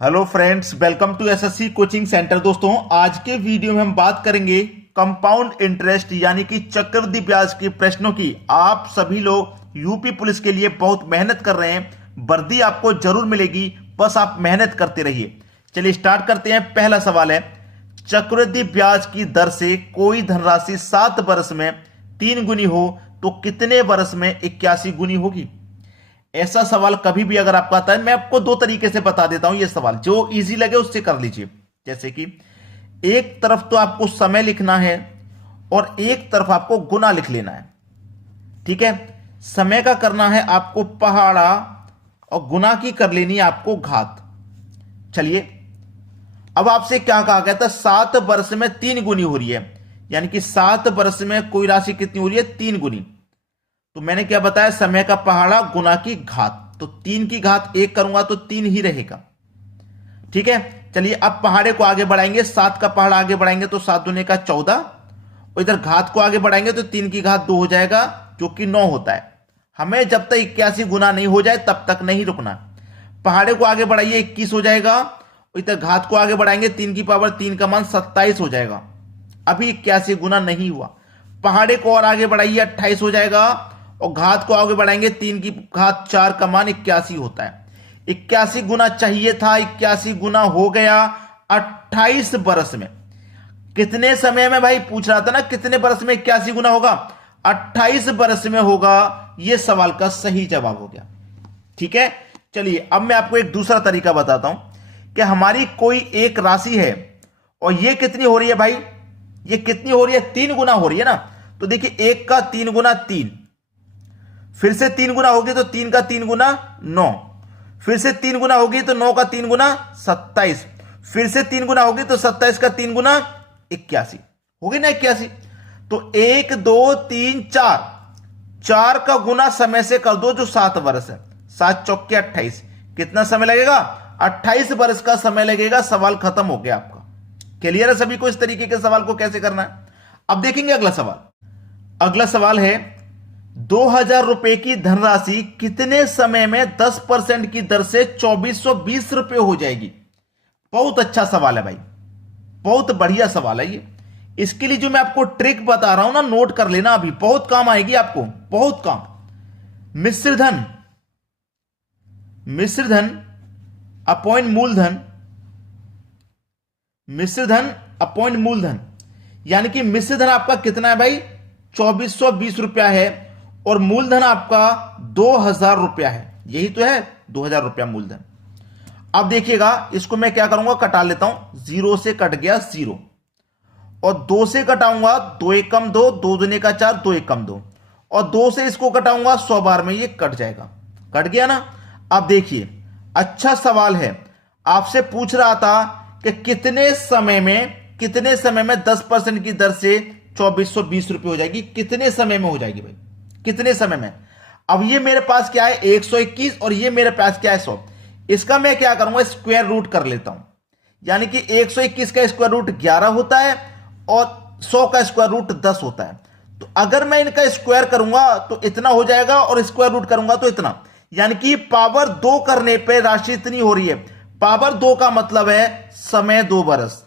Hello friends, welcome to SSC coaching centre. दोस्तों, आज के वीडियो में हम बात करेंगे कंपाउंड इंटरेस्ट यानी कि चक्रवृद्धि ब्याज के प्रश्नों की। आप सभी लोग यूपी पुलिस के लिए बहुत मेहनत कर रहे हैं, वर्दी आपको जरूर मिलेगी, बस आप मेहनत करते रहिए। चलिए स्टार्ट करते हैं। पहला सवाल है, चक्रवृद्धि ब्याज की दर से कोई धनराशि 7 वर्ष में 3 गुनी हो तो कितने वर्ष में 81 गुनी होगी? ऐसा सवाल कभी भी अगर आपका आता है, मैं आपको दो तरीके से बता देता हूं। यह सवाल जो इजी लगे उससे कर लीजिए। जैसे कि एक तरफ तो आपको समय लिखना है और एक तरफ आपको गुना लिख लेना है। ठीक है, समय का करना है आपको पहाड़ा और गुना की कर लेनी है आपको घात। चलिए, अब आपसे क्या कहा गया था? 7 वर्ष में 3 गुनी हो रही है, यानी कि 7 वर्ष में कोई राशि कितनी हो रही है? 3 गुनी। तो मैंने क्या बताया? समय का पहाड़ा गुना की घात। तो 3 की घात 1 करूंगा तो 3 ही रहेगा। ठीक है, चलिए अब पहाड़े को आगे बढ़ाएंगे। 7 का पहाड़ा आगे बढ़ाएंगे तो 7 दूने का 14, और इधर घात को आगे बढ़ाएंगे तो 3 की घात 2 हो जाएगा, जो कि 9 होता है। हमें जब तक 81 गुना नहीं हो जाए तब तक नहीं रुकना। पहाड़े को आगे बढ़ाइए, 21 हो जाएगा, और इधर घात को आगे बढ़ाएंगे 3 की पावर 3 का मान 27 हो जाएगा। अभी 81 गुना नहीं हुआ। पहाड़े को और आगे बढ़ाइए, 28 हो जाएगा, और घात को आगे बढ़ाएंगे 3 की घात 4 का मान 81 होता है। 81 गुना चाहिए था, 81 गुना हो गया 28 वर्ष में। कितने समय में भाई पूछ रहा था ना, कितने वर्ष में 81 गुना होगा? 28 वर्ष में होगा। यह सवाल का सही जवाब हो गया। ठीक है, चलिए अब मैं आपको एक दूसरा तरीका बताता हूं कि हमारी कोई एक राशि है और यह कितनी हो रही है भाई? ये कितनी हो रही है? 3 गुना हो रही है ना। तो देखिए, 1 का 3 गुना 3, फिर से 3 गुना होगी तो 3 का 3 गुना 9, फिर से 3 गुना होगी तो 9 का 3 गुना 27, फिर से 3 गुना होगी तो 27 का 3 गुना 81 होगी ना 81। तो 1 2 3 4, 4 का गुना समय से कर दो जो 7 वर्ष है। 7 चौके 28, कितना समय लगेगा? 28 वर्ष का समय लगेगा। सवाल खत्म हो गया आपका। क्लियर है सभी को इस तरीके के सवाल को कैसे करना है? अब देखेंगे अगला सवाल। अगला सवाल है, 2000 रुपए की धनराशि कितने समय में 10% की दर से 2420 रुपए हो जाएगी? बहुत अच्छा सवाल है भाई, बहुत बढ़िया सवाल है ये। इसके लिए जो मैं आपको ट्रिक बता रहा हूं ना, नोट कर लेना, अभी बहुत काम आएगी आपको, बहुत काम। मिश्रधन, मिश्रधन अपॉइंट मूलधन, मिश्रधन अपॉइंट मूलधन, यानी कि मिश्रधन आपका कितना है भाई? 2420 रुपया है, और मूलधन आपका 2000 रुपया है। यही तो है, 2000 रुपया मूलधन। अब देखिएगा, इसको मैं क्या करूंगा? कटा लेता हूं। 0 से कट गया 0, और 2 से कटाऊंगा 2 1 कम 2, 2 दूने का 4, 2 1 कम 2, और 2 से इसको कटाऊंगा 100 बार में ये कट जाएगा। कट गया ना। अब देखिए, अच्छा सवाल है। आपसे पूछ रहा था कि कितने समय में 10% की दर से 2420 रुपए हो जाएगी? कितने समय में हो जाएगी भाई? कितने समय में? अब ये मेरे पास क्या है? 121, और ये मेरे पास क्या है? 100। इसका मैं क्या करूंगा? स्क्वायर रूट कर लेता हूं। यानी कि 121 का स्क्वायर रूट 11 होता है और 100 का स्क्वायर रूट 10 होता है। तो अगर मैं इनका स्क्वायर करूंगा तो इतना हो जाएगा, और स्क्वायर रूट करूंगा तो इतना। यानी कि पावर 2 करने पर राशि इतनी हो रही है। पावर 2 का मतलब है समय 2 वर्ष,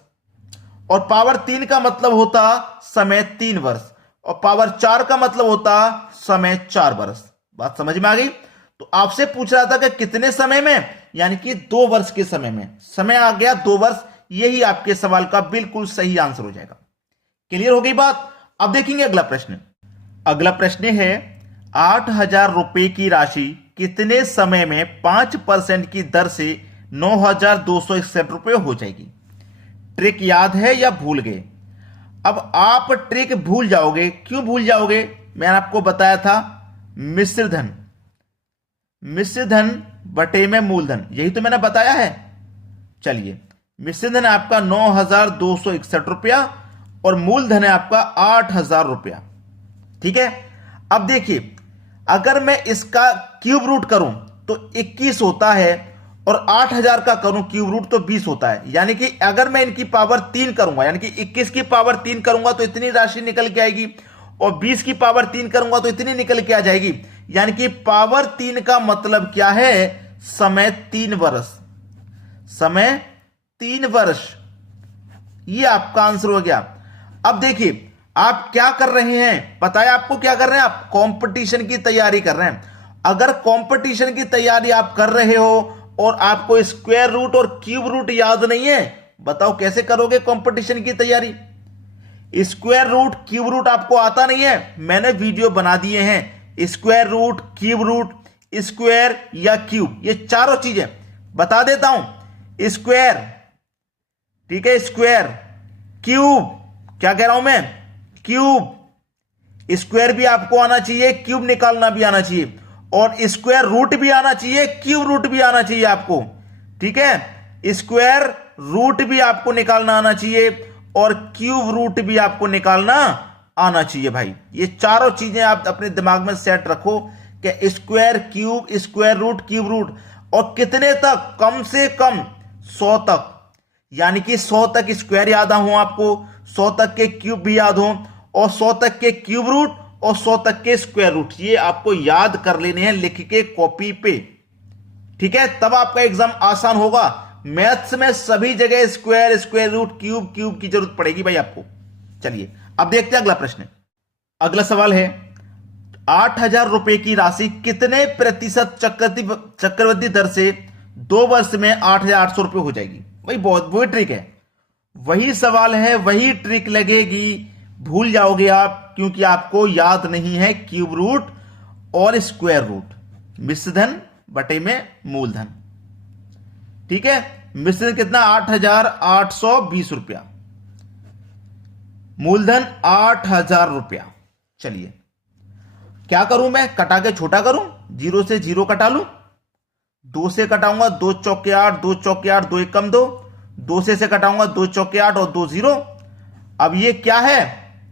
और पावर 3 का मतलब होता समय 3 वर्ष, और पावर 4 का मतलब होता समय 4 वर्ष। बात समझ में आ गई? तो आपसे पूछ रहा था कि कितने समय में, यानी कि 2 वर्ष के समय में। समय आ गया 2 वर्ष। यही आपके सवाल का बिल्कुल सही आंसर हो जाएगा। क्लियर हो गई बात? अब देखेंगे अगला प्रश्न। अगला प्रश्न है, 8000 रुपए की राशि कितने समय में 5% की दर से 9261 रुपए हो जाएगी? ट्रिक याद है या भूल गए? अब आप ट्रिक भूल जाओगे। क्यों भूल जाओगे? मैंने आपको बताया था, मिश्रधन, मिश्रधन बटे में मूलधन, यही तो मैंने बताया है। चलिए, मिश्रधन है आपका 9261 रुपया, और मूलधन है आपका 8000 रुपया। ठीक है, अब देखिए, अगर मैं इसका क्यूब रूट करूं तो 21 होता है, और 8000 का करूं क्यूब रूट तो 20 होता है। यानी कि अगर मैं इनकी पावर 3 करूंगा, यानी कि 21 की पावर 3 करूंगा तो इतनी राशि निकल के आएगी, और 20 की पावर 3 करूंगा तो इतनी निकल के आ जाएगी। यानी कि पावर 3 का मतलब क्या है? समय 3 वर्ष। समय 3 वर्ष। ये आपका आंसर हो गया। अब देखिए आप क्या कर रहे हैं, पता है आपको क्या कर रहे हैं, आप कंपटीशन की तैयारी कर रहे हैं। अगर कंपटीशन की तैयारी आप कर रहे हो और आपको स्क्वायर रूट और क्यूब रूट याद नहीं है, बताओ कैसे करोगे कंपटीशन की तैयारी। स्क्वायर रूट क्यूब रूट आपको आता नहीं है, मैंने वीडियो बना दिए हैं। Square root, cube root, square या क्यूब, ये चारों चीजें बता देता हूं। स्क्वायर, ठीक है, स्क्वायर, क्यूब, क्या कह रहा हूं मैं, क्यूब। स्क्वायर भी आपको आना चाहिए, क्यूब निकालना भी आना चाहिए, और स्क्वायर रूट भी आना चाहिए, क्यूब रूट भी आना चाहिए आपको, ठीक है। स्क्वायर रूट भी आपको निकालना आना चाहिए और क्यूब रूट भी आपको निकालना आना चाहिए भाई। ये चारों चीजें आप अपने दिमाग में सेट रखो कि square, cube, square root, cube root, और कितने तक, कम से कम 100 तक, यानी कि 100 तक स्क्वायर याद हो आपको, 100 तक के क्यूब भी याद हो, और 100 तक के क्यूब रूट और 100 तक के स्क्वायर रूट, ये आपको याद कर लेने हैं लिख के कॉपी पे, ठीक है। तब आपका एग्जाम आसान होगा। मैथ्स में सभी जगह square, square root, cube, cube की जरूरत पड़ेगी भाई आपको। चलिए अब देखते हैं अगला प्रश्न। अगला सवाल है 8,000 रुपए की राशि कितने प्रतिशत चक्रवृद्धि दर से 2 वर्ष में 8,800 रुपए हो जाएगी। भाई बहुत वही ट्रिक है, वही सवाल है, वही ट्रिक लगेगी, भूल जाओगे आप, क्योंकि आपको याद नहीं है क्यूब रूट और स्क्वायर रूट। मिश्र धन बटे में मूलधन, ठीक है। मिश्र धन कितना, 8,820 रुपया, मूलधन 8,000 रुपया। चलिए क्या करूं मैं, कटा के छोटा करूं, 0 से 0 कटा लूं, 2 से कटाऊंगा, 2 चौके 8, 2 चौके 8, 2 एकम 2, 2 से कटाऊंगा, 2 चौके 8 और 2 0। अब ये क्या है,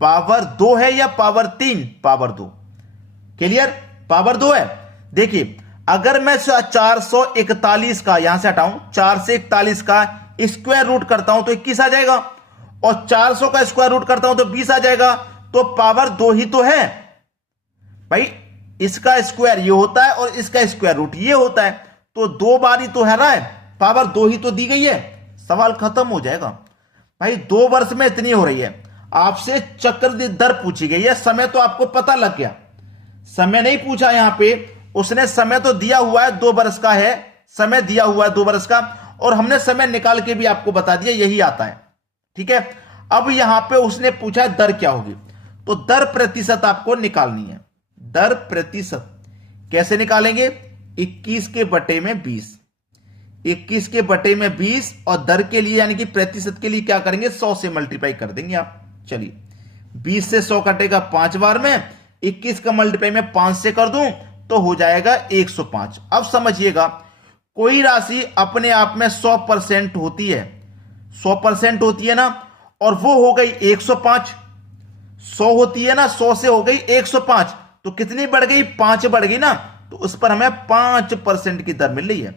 पावर 2 है या पावर 3, पावर 2, क्लियर, पावर 2 है। देखिए अगर मैं 441 का यहां से हटाऊं, 4 से 41 का स्क्वायर रूट करता हूं तो 21 आ जाएगा, और 400 का स्क्वायर रूट करता हूं तो 20 आ जाएगा, तो पावर 2 ही तो है भाई। इसका स्क्वायर ये होता है और इसका स्क्वायर रूट ये होता है, तो 2 बार ही तो है रहा है, पावर 2 ही तो दी गई है, सवाल खत्म हो जाएगा भाई। 2 वर्ष में इतनी हो रही है, आपसे चक्रवृद्धि दर पूछी गई है, समय तो आपको पता लग गया, समय नहीं पूछा यहां पे, उसने समय तो दिया हुआ है 2 वर्ष का है, समय दिया हुआ है 2 वर्ष का, और हमने समय निकाल के भी आपको बता दिया, यही आता है, ठीक है। अब यहां पे उसने पूछा दर क्या होगी, तो दर प्रतिशत आपको निकालनी है। दर प्रतिशत कैसे निकालेंगे, 21 के बटे में 20, 21 के बटे में 20, और दर के लिए यानी कि प्रतिशत के लिए क्या करेंगे, 100 से मल्टीप्लाई कर देंगे आप। चलिए 20 से 100 कटेगा 5 बार में, 21 का मल्टीप्लाई में 5 से कर दूं तो हो जाएगा 105। अब समझिएगा, कोई राशि अपने आप में 100% होती है, 100% होती है ना, और वो हो गई 105, 100 होती है ना, 100 से हो गई 105, तो कितनी बढ़ गई, 5 बढ़ गई ना, तो उस पर हमें 5% की दर मिल रही है,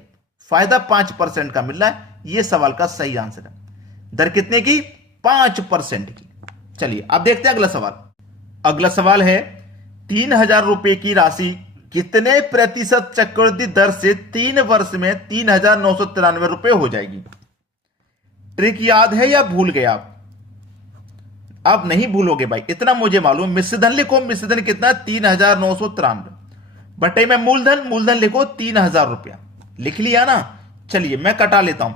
फायदा 5% का मिल रहा है। यह सवाल का सही आंसर है, दर कितने की, 5% की। चलिए अब देखते हैं अगला सवाल। अगला सवाल है 3,000 रुपए की राशि कितने प्रतिशत चक्रवृद्धि दर से 3 वर्ष में 3,993 रुपए हो जाएगी। ट्रिक याद है या भूल गए आप, अब नहीं भूलोगे भाई, इतना मुझे मालूम। मिश्र धन लिखो, मिश्र धन कितना, 3,993 बटे में मूलधन, मूलधन लिखो 3,000 रुपया, लिख लिया ना। चलिए मैं कटा लेता हूं,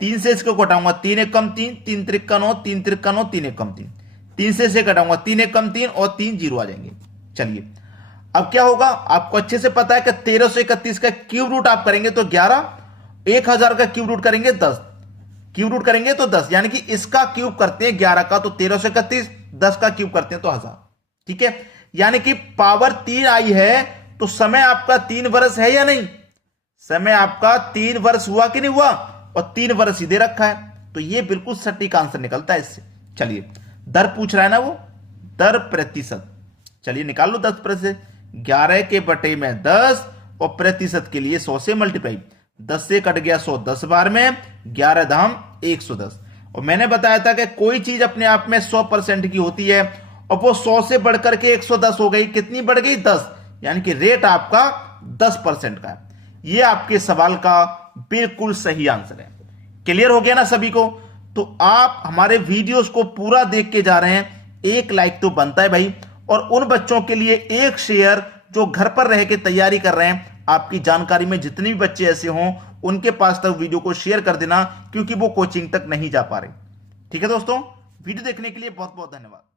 3 से इसको कटाऊंगा, 3 एकम 3, 3 त्रिका 9, 3 त्रिका 9, 3 एकम 3, 3 से इसे कटाऊंगा, 3 एकम 3 और 3 जीरो आ जाएंगे। चलिए अब क्या होगा, आपको अच्छे से पता है कि 1331 का क्यूब रूट आप करेंगे तो 11, 1000 का क्यूब रूट करेंगे 10, क्यूब रूट करेंगे तो 10, यानी कि इसका क्यूब करते हैं 11 का तो 1331, 10 का क्यूब करते हैं तो 1000, ठीक है। यानी कि पावर 3 आई है, तो समय आपका 3 वर्ष है या नहीं, समय आपका 3 वर्ष हुआ कि नहीं हुआ, और 3 वर्ष ही दे रखा है, तो ये बिल्कुल सटीक आंसर निकलता है इससे। चलिए दर पूछ रहा है ना वो, दर प्रतिशत, चलिए निकाल लो 10%, 11 के बटे में 10 और प्रतिशत के लिए 100 से मल्टीप्लाई, 10 से कट गया 100 10 बार में, 11 धाम 110। और मैंने बताया था कि कोई चीज अपने आप में 100% की होती है और वो 100 से बढ़कर के 110 हो गई, कितनी बढ़ गई, 10, यानी कि रेट आपका 10% का है। ये आपके सवाल का बिल्कुल सही आंसर है। क्लियर हो गया ना सभी को? तो आप हमारे वीडियोस को पूरा देख के जा रहे हैं, एक लाइक तो बनता है भाई, और उन बच्चों के लिए एक शेयर जो घर पर रह के तैयारी कर रहे हैं। आपकी जानकारी में जितने भी बच्चे ऐसे हों उनके पास तक वीडियो को शेयर कर देना, क्योंकि वो कोचिंग तक नहीं जा पा रहे। ठीक है दोस्तों, वीडियो देखने के लिए बहुत बहुत धन्यवाद।